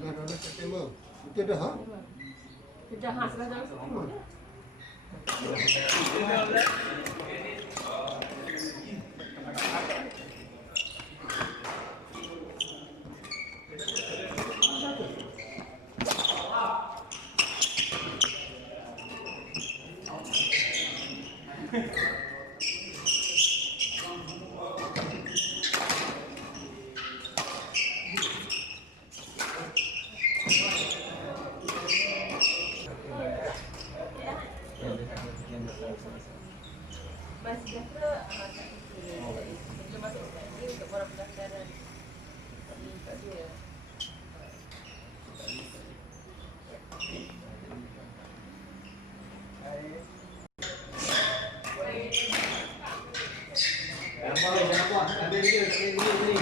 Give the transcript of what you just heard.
12 September. Betul dah ha? Sudah ha sudah dah semua. Masih sejahtera tak kita masuk ni untuk orang pendaftaran tak dia. Jangan buat, ambil dia ni.